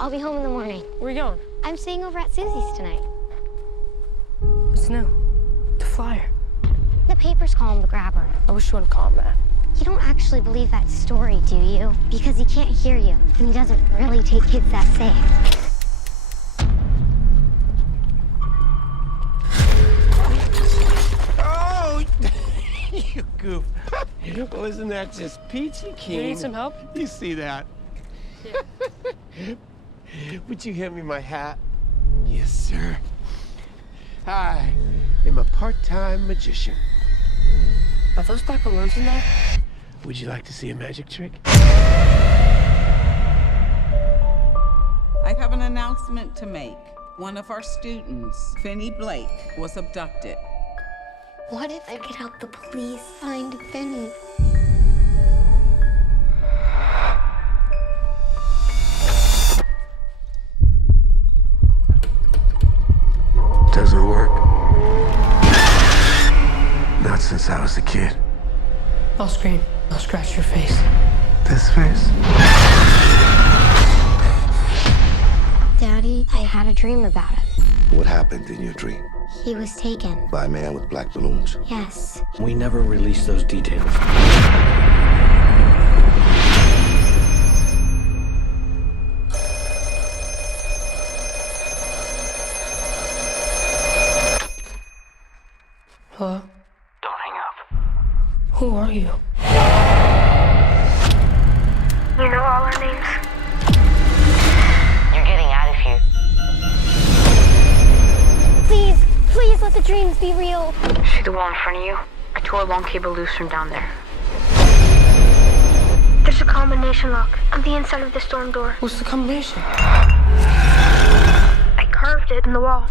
I'll be home in the morning. Where you going? I'm staying over at Susie's tonight. What's new? The flyer. The papers call him the grabber. I wish you wouldn't call him that. You don't actually believe that story, do you? Because he can't hear you, and he doesn't really take kids that safe. Oh, you goof. Well, isn't that just peachy keen? You need some help? You see that? Yeah. Would you hand me my hat? Yes, sir. I am a part-time magician. Are those black balloons in there? Would you like to see a magic trick? I have an announcement to make. One of our students, Finney Blake, was abducted. What if I could help the police find Finney? Doesn't work. Not since I was a kid. I'll scream. I'll scratch your face. This face? Daddy, I had a dream about him. What happened in your dream? He was taken. By a man with black balloons? Yes. We never released those details. Hello? Don't hang up. Who are you? You know all our names? You're getting out of here. Please, please let the dreams be real. See the wall in front of you? I tore a long cable loose from down there. There's a combination lock on the inside of the storm door. What's the combination? I carved it in the wall.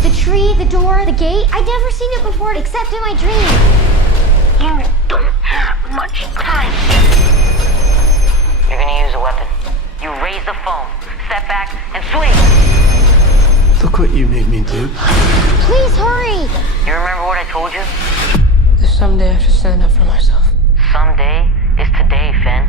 The tree, the door, the gate. I'd never seen it before except in my dream. You don't have much time. You're gonna use a weapon. You raise the foam, step back, and swing! Look what you made me do. Please hurry. You remember what I told you? There's someday I have to stand up for myself. Someday is today, Finn.